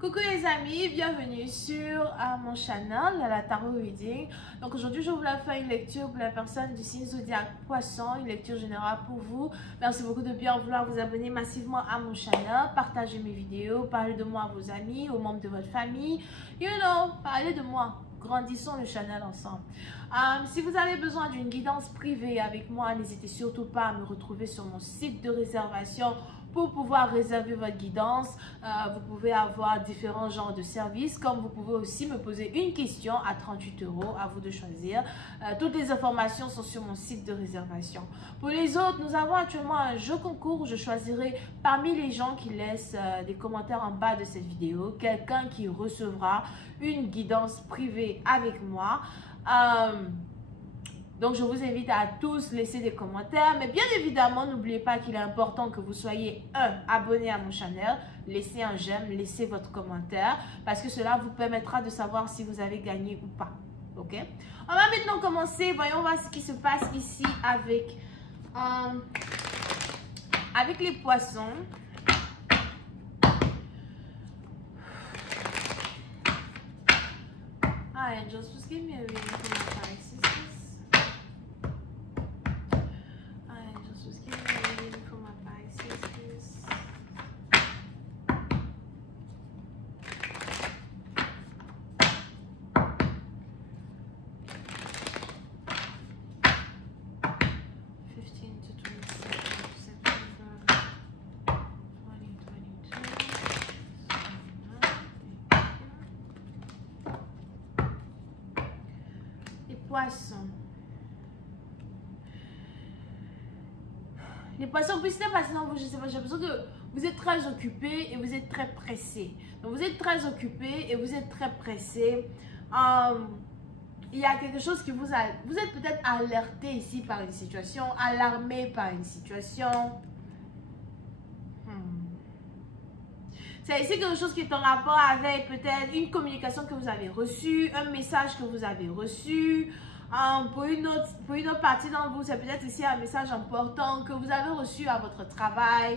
Coucou les amis, bienvenue sur mon channel, la Tarot Reading. Donc aujourd'hui, je voulais faire une lecture pour la personne du signe zodiaque Poisson, une lecture générale pour vous. Merci beaucoup de bien vouloir vous abonner massivement à mon channel, partager mes vidéos, parler de moi à vos amis, aux membres de votre famille. Parlez de moi. Grandissons le channel ensemble. Si vous avez besoin d'une guidance privée avec moi, n'hésitez surtout pas à me retrouver sur mon site de réservation pour pouvoir réserver votre guidance. Vous pouvez avoir différents genres de services, comme vous pouvez aussi me poser une question à 38 €, à vous de choisir. Toutes les informations sont sur mon site de réservation. Pour les autres, nous avons actuellement un jeu concours où je choisirai parmi les gens qui laissent des commentaires en bas de cette vidéo, quelqu'un qui recevra une guidance privée avec moi. Donc, je vous invite à tous laisser des commentaires. Mais bien évidemment, n'oubliez pas qu'il est important que vous soyez abonné à mon channel. Laissez un j'aime, laissez votre commentaire. Parce que cela vous permettra de savoir si vous avez gagné ou pas. Ok? On va maintenant commencer. Voyons voir ce qui se passe ici avec les poissons. Hi, angels, just give me a reading for my Pisces. Just give me a reading for my Pisces, please. Poissons. Les poissons, puis c'est parce que je sais pas, j'ai l'impression que vous êtes très occupés et vous êtes très pressés. Donc vous êtes très occupés et vous êtes très pressés. Il y a quelque chose qui vous êtes peut-être alerté ici par une situation, alarmé par une situation. C'est ici quelque chose qui est en rapport avec peut-être une communication que vous avez reçue, un message que vous avez reçu. Pour une autre partie d'entre vous, c'est peut-être ici un message important que vous avez reçu à votre travail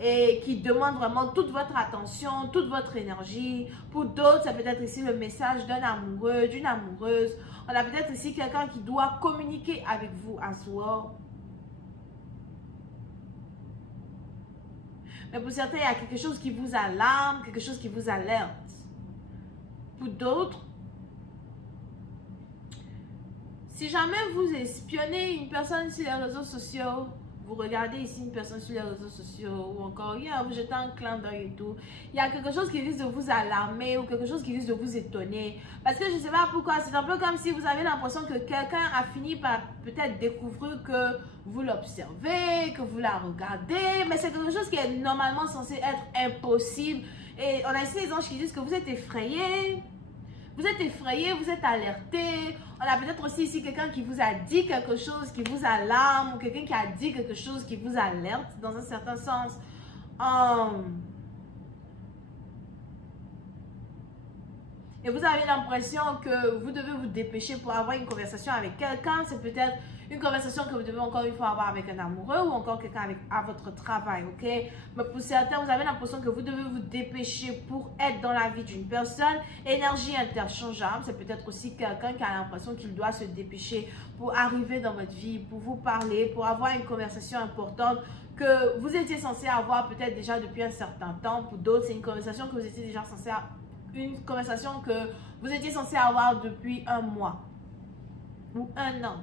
et qui demande vraiment toute votre attention, toute votre énergie. Pour d'autres, c'est peut-être ici le message d'un amoureux, d'une amoureuse. On a peut-être ici quelqu'un qui doit communiquer avec vous à soi. Mais pour certains, il y a quelque chose qui vous alarme, quelque chose qui vous alerte. Pour d'autres, si jamais vous espionnez une personne sur les réseaux sociaux, vous regardez ici une personne sur les réseaux sociaux ou encore vous jetez un clin d'œil et tout, il y a quelque chose qui risque de vous alarmer ou quelque chose qui risque de vous étonner. Parce que je ne sais pas pourquoi, c'est un peu comme si vous avez l'impression que quelqu'un a fini par peut-être découvrir que vous l'observez, que vous la regardez, mais c'est quelque chose qui est normalement censé être impossible. Et on a ici les anges qui disent que vous êtes effrayé. Vous êtes effrayé, vous êtes alerté. On a peut-être aussi ici quelqu'un qui vous a dit quelque chose qui vous alarme ou quelqu'un qui a dit quelque chose qui vous alerte dans un certain sens. Et vous avez l'impression que vous devez vous dépêcher pour avoir une conversation avec quelqu'un. C'est peut-être une conversation que vous devez encore une fois avoir avec un amoureux ou encore quelqu'un à votre travail, ok? Mais pour certains, vous avez l'impression que vous devez vous dépêcher pour être dans la vie d'une personne. Énergie interchangeable, c'est peut-être aussi quelqu'un qui a l'impression qu'il doit se dépêcher pour arriver dans votre vie, pour vous parler, pour avoir une conversation importante que vous étiez censé avoir peut-être déjà depuis un certain temps. Pour d'autres, c'est une conversation que vous étiez déjà censé avoir. Une conversation que vous étiez censé avoir depuis un mois ou un an.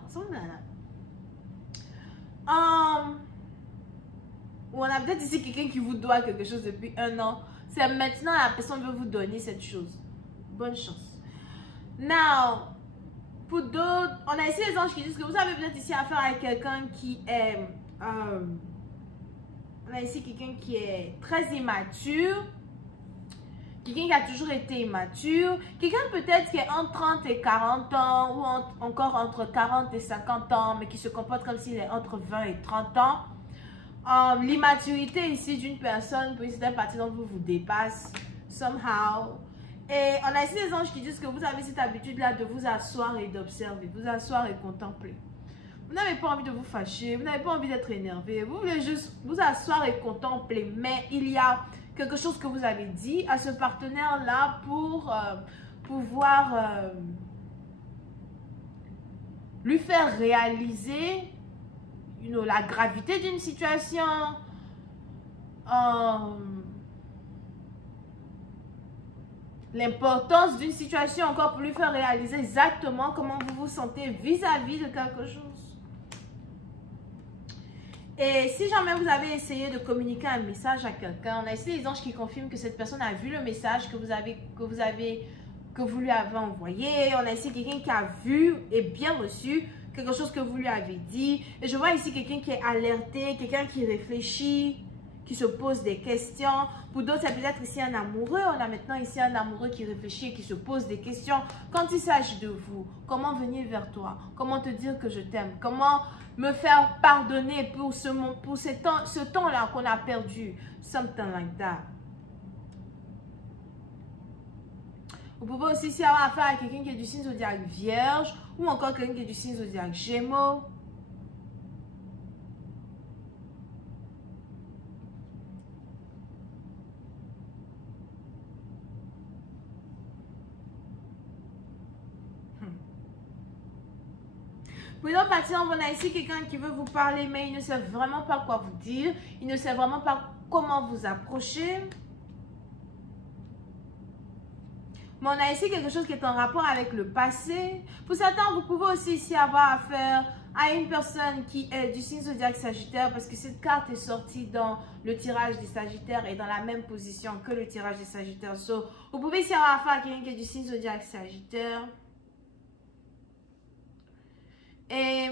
Ou on a peut-être ici quelqu'un qui vous doit quelque chose depuis un an. C'est maintenant la personne veut vous donner cette chose. Bonne chance. Now, pour d'autres, on a ici les anges qui disent que vous avez peut-être ici affaire avec quelqu'un qui est... on a ici quelqu'un qui est très immature. Quelqu'un qui a toujours été immature, quelqu'un peut-être qui est entre 30 et 40 ans ou encore entre 40 et 50 ans, mais qui se comporte comme s'il est entre 20 et 30 ans. L'immaturité ici d'une personne, pour certaines parties d'entre vous dépasse, somehow. Et on a ici des anges qui disent que vous avez cette habitude-là de vous asseoir et d'observer, vous asseoir et contempler. Vous n'avez pas envie de vous fâcher, vous n'avez pas envie d'être énervé, vous voulez juste vous asseoir et contempler, mais il y a quelque chose que vous avez dit à ce partenaire-là pour pouvoir lui faire réaliser la gravité d'une situation, l'importance d'une situation, encore pour lui faire réaliser exactement comment vous vous sentez vis-à-vis de quelque chose. Et si jamais vous avez essayé de communiquer un message à quelqu'un, on a ici les anges qui confirment que cette personne a vu le message que vous lui avez envoyé. On a ici quelqu'un qui a vu et bien reçu quelque chose que vous lui avez dit. Et je vois ici quelqu'un qui est alerté, quelqu'un qui réfléchit, qui se pose des questions. Pour d'autres, c'est peut-être ici un amoureux. On a maintenant ici un amoureux qui réfléchit et qui se pose des questions. Quand il s'agit de vous, comment venir vers toi? Comment te dire que je t'aime? Comment me faire pardonner pour ce temps-là qu'on a perdu? Something like that. Vous pouvez aussi ici avoir affaire à quelqu'un qui est du signe zodiaque Vierge ou encore quelqu'un qui est du signe zodiaque Gémeaux. Pour l'autre partie, on a ici quelqu'un qui veut vous parler, mais il ne sait vraiment pas quoi vous dire. Il ne sait vraiment pas comment vous approcher. Mais on a ici quelque chose qui est en rapport avec le passé. Pour certains, vous pouvez aussi ici avoir affaire à une personne qui est du signe zodiaque Sagittaire, parce que cette carte est sortie dans le tirage des Sagittaires et dans la même position que le tirage des Sagittaires. So, vous pouvez ici avoir affaire à quelqu'un qui est du signe zodiaque Sagittaire. Et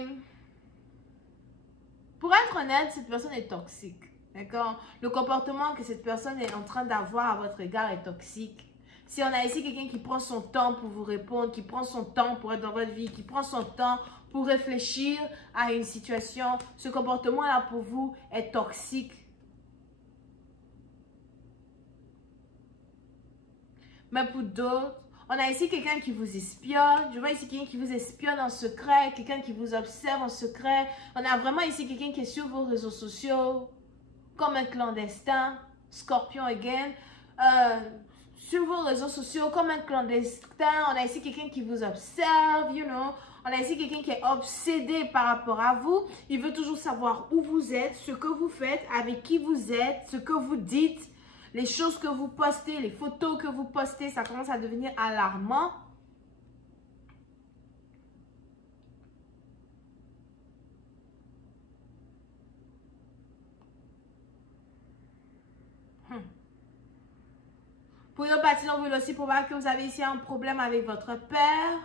pour être honnête, cette personne est toxique. D'accord? Le comportement que cette personne est en train d'avoir à votre égard est toxique. Si on a ici quelqu'un qui prend son temps pour vous répondre, qui prend son temps pour être dans votre vie, qui prend son temps pour réfléchir à une situation, ce comportement-là pour vous est toxique. Mais pour d'autres, on a ici quelqu'un qui vous espionne. Je vois ici quelqu'un qui vous espionne en secret, quelqu'un qui vous observe en secret. On a vraiment ici quelqu'un qui est sur vos réseaux sociaux, comme un clandestin, Scorpion again. Sur vos réseaux sociaux, comme un clandestin. On a ici quelqu'un qui vous observe, you know. On a ici quelqu'un qui est obsédé par rapport à vous. Il veut toujours savoir où vous êtes, ce que vous faites, avec qui vous êtes, ce que vous dites. Les choses que vous postez, les photos que vous postez, ça commence à devenir alarmant. Pour une partie, on veut aussi probable que vous avez ici un problème avec votre père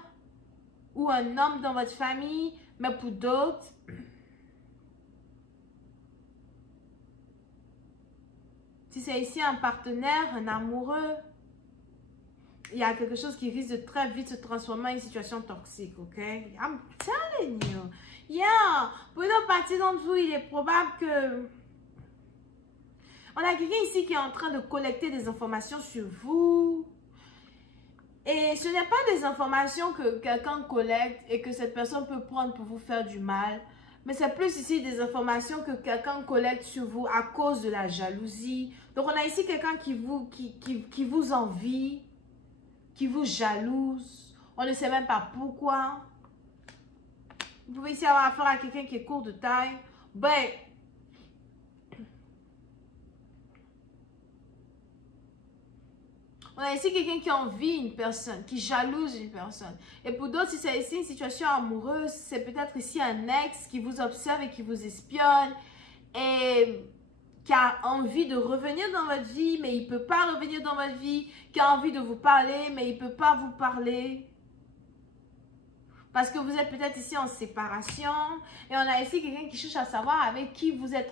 ou un homme dans votre famille, mais pour d'autres, si c'est ici un partenaire, un amoureux, il y a quelque chose qui risque de très vite se transformer en une situation toxique, ok? I'm telling you. Yeah. Pour une partie d'entre vous, il est probable que... On a quelqu'un ici qui est en train de collecter des informations sur vous. Et ce n'est pas des informations que quelqu'un collecte et que cette personne peut prendre pour vous faire du mal. Mais c'est plus ici des informations que quelqu'un collecte sur vous à cause de la jalousie. Donc, on a ici quelqu'un qui vous envie, qui vous jalouse. On ne sait même pas pourquoi. Vous pouvez ici avoir affaire à quelqu'un qui est court de taille. Ben, on a ici quelqu'un qui envie une personne, qui jalouse une personne. Et pour d'autres, si c'est ici une situation amoureuse, c'est peut-être ici un ex qui vous observe et qui vous espionne et qui a envie de revenir dans votre vie, mais il ne peut pas revenir dans votre vie, qui a envie de vous parler, mais il ne peut pas vous parler. Parce que vous êtes peut-être ici en séparation. Et on a ici quelqu'un qui cherche à savoir avec qui vous êtes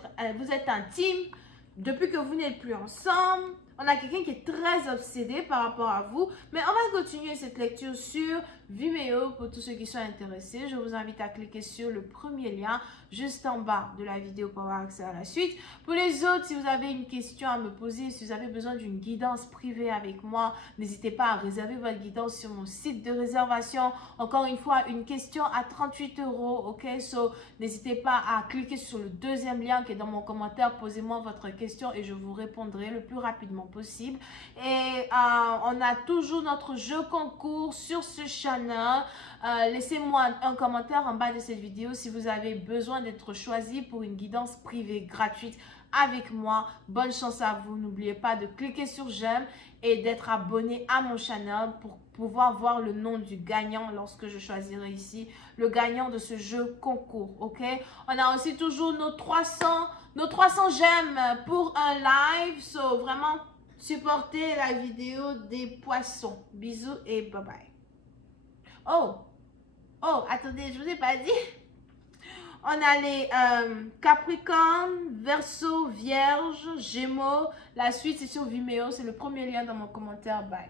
intime depuis que vous n'êtes plus ensemble. On a quelqu'un qui est très obsédé par rapport à vous. Mais on va continuer cette lecture sur Vimeo pour tous ceux qui sont intéressés. Je vous invite à cliquer sur le premier lien juste en bas de la vidéo pour avoir accès à la suite. Pour les autres, si vous avez une question à me poser, si vous avez besoin d'une guidance privée avec moi, n'hésitez pas à réserver votre guidance sur mon site de réservation. Encore une fois, une question à 38 €, ok? So, n'hésitez pas à cliquer sur le deuxième lien qui est dans mon commentaire. Posez-moi votre question et je vous répondrai le plus rapidement possible. Et on a toujours notre jeu concours sur ce channel. Laissez-moi un commentaire en bas de cette vidéo si vous avez besoin d'être choisi pour une guidance privée gratuite avec moi. Bonne chance à vous. N'oubliez pas de cliquer sur j'aime et d'être abonné à mon channel pour pouvoir voir le nom du gagnant lorsque je choisirai ici le gagnant de ce jeu concours. Ok, on a aussi toujours nos 300 j'aime pour un live. So vraiment supportez la vidéo des poissons. Bisous et bye bye. Oh, attendez, je vous ai pas dit. On a les Capricorne, Verseau, Vierge, Gémeaux. La suite, c'est sur Vimeo. C'est le premier lien dans mon commentaire. Bye.